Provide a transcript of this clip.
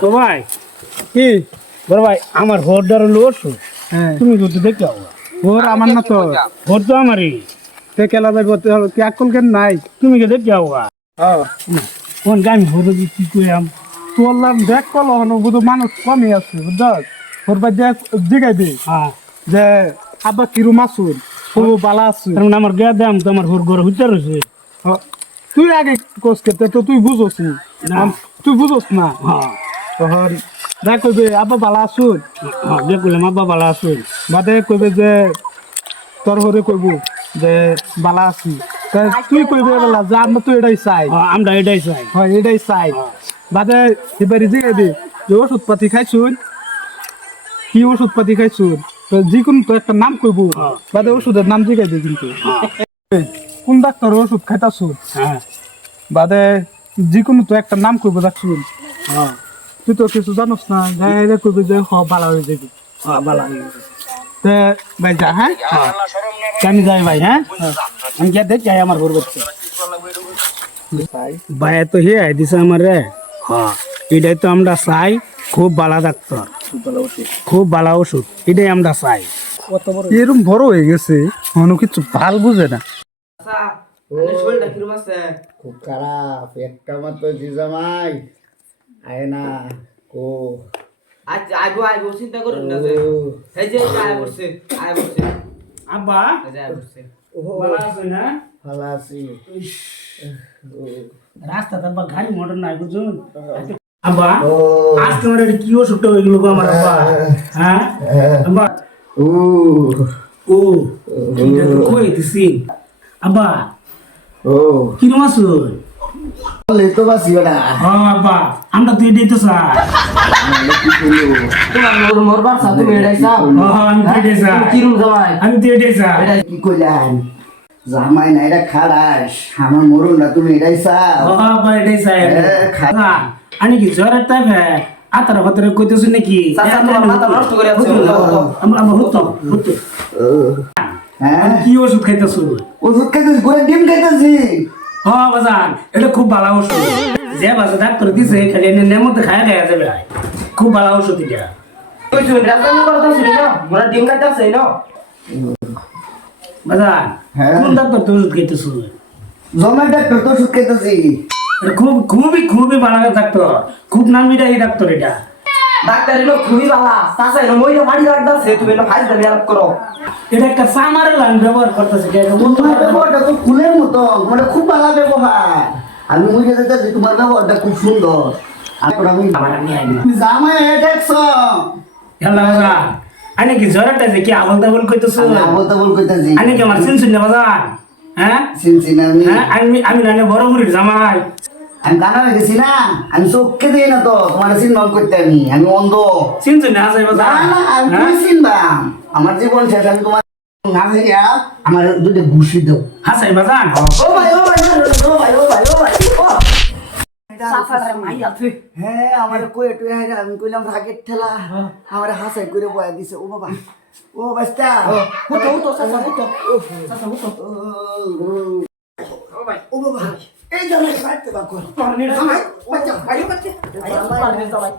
তো ভাই কি বড় ভাই আমার ভোটদার হলো ওষুধ। হ্যাঁ তুমি যদি দেখতে ওর আমার না তো ভোট তো আমারই তে কেলা যাইব কি আকল কেন নাই তুমি কে দেখতে আওয়া কোন গান ভোট কি কইলাম তোর লাম দেখ কল হন বুঝো মানুষ কমই আছে বুঝছ ওর বাদ জিগাই দে হ্যাঁ যে আব্বা কিরু মাসুদ ও বালা আছে কারণ আমার গিয়া দাম তো আমার ভোট ঘর হইতে রয়েছে। তুই আগে কোস করতে তো তুই বুঝোস না। তুই বুঝোস না হ্যাঁ তখন দেখ কইবে আব্বা বালা আসুন হ্যাঁ যে কইলাম আব্বা বালা আছে বাদে কইবে যে তোর হরে কইব যে বালা আছি তা তুই কইবে বলা যে আমরা তো এটাই চাই আমরা এটাই চাই। হয় এটাই চাই বাদে এবারে জিগাই দে যে ওষুধ পাতি খাইছুন কি ওষুধ পাতি খাইছুন তো যিকোনো তো একটা নাম কইব বাদে ওষুধের নাম জিগাই দে কিন্তু কোন ডাক্তার ওষুধ খাইতাছুন হ্যাঁ বাদে যিকোনো তো একটা নাম কইব দেখছুন হ্যাঁ তুই তো কিছু জানোস না যাই কইবে যে হ বালা হয়ে যাবি বালা তে ভাই যা হ্যাঁ আমি যাই ভাই। হ্যাঁ আমি গিয়া দেখ যাই আমার ভোট করছে ভাই তো হে দিছে আমার রে। হ্যাঁ এটাই তো আমরা চাই খুব বালা ডাক্তার খুব বালা ওষুধ এটাই আমরা চাই। এরকম বড় হয়ে গেছে কোনো কিছু ভাল বুঝে না খুব খারাপ একটা মাত্র জিজামাই আয় না ও আচ্ছা আইবো চিন্তা করুন না যে এই যে আয় বসছে আব্বা এই যে আয় বসছে বালা আছে না ভালো আছি রাস্তা তারপর গাড়ি মোটর নাই বুঝুন আব্বা ও আজ তোমার এটা কি ওষুধটা হয়ে গেল আমার আব্বা? হ্যাঁ আব্বা ও ও এটা তো কই দিছি আব্বা ও কিরম আছো? বলে তো বাসি না হ্যাঁ আব্বা আমরা তো এটাই তো চাই। তোমার মোর বাসা তুমি এটাই চাও হ্যাঁ আমি তো এটাই চাই। কিরম জামাই আমি তো এটাই চাই। এটা কি কইলেন জামাই না এটা খারাস আমার মরুন না তুমি এটাই চাও হ্যাঁ আব্বা এটাই চাই। খারাপ আমি কি জ্বরের টাইপে আতারা ফাতারা কইতেছি নাকি? চাচা তোমার মাথা নষ্ট করে আছে আমরা হতো হতো হ্যাঁ কি ওষুধ খাইতেছো? ওষুধ খাইতেছি ঘুরে ডিম খাইতেছি হ্যাঁ বাজান এটা খুব ভালো ওষুধ যে বাজা ডাক্তার দিছে খালি এনে নেমতে খায়া খায়া যাবে খুব ভালো ওষুধ এটা। তুই শুন রাজধানী করতে শুনি না মোরা ডিম খাইতাছে না বাজান হ্যাঁ। কোন ডাক্তার তো ওষুধ খাইতেছো? জমাই ডাক্তার তো ওষুধ খাইতেছি এটা খুবই ভালো ডাক্তার খুব নামি এই ডাক্তার এটা। ডাক্তার এলো খুবই ভালো চাচা এলো মইরা মারি রাখতাছে তুমি এলো ফাইজ দাবি আলাপ করো এটা একটা সামারের লাইন ব্যবহার করতেছে তোমার ব্যবহারটা তো ফুলের মতো মানে খুব ভালো ব্যবহার আমি বুঝে যেতেছি তোমার ব্যবহারটা খুব সুন্দর আমি তুমি জামাই হয়ে দেখছো খেলা বাজান আনে কি জ্বরটা যে কি আবল তাবল কইতেছো? আমি বলতে বল কইতাছি আনে কি আমার চিনছেন না বাজান? হ্যাঁ চিনচিন আমি হ্যাঁ আমি নানে বড় বুড়ির জামাই। আমি গানা গেছি না আমি চোখকে দিই না তো তোমার চিনবাম করতে আমি অন্ধ চিনছেন না হাসাই না বাজান? না আমি হ্যাঁ? চিনবাম আমার জীবন শেষ আমি তোমার না ভেঙে আমার দুটো ঘুষি দাও হাসাই বাজান ও ভাই ও ভাই ও ভাই ও ভাই ও ভাই ও চাচারে মাই আছে হ্যাঁ আমার কই একটু আমি কইলাম রাগের ঠেলা আমার হাসাই করে বয়া দিছে ও বাবা ও বাস্তা হুতো হুতো চাচা হুতো চাচা হুতো ও ভাই ও বাবা এই জামাই খাইতে বা কর পারনি না ভাই বাচ্চা ভাই বাচ্চা ভাই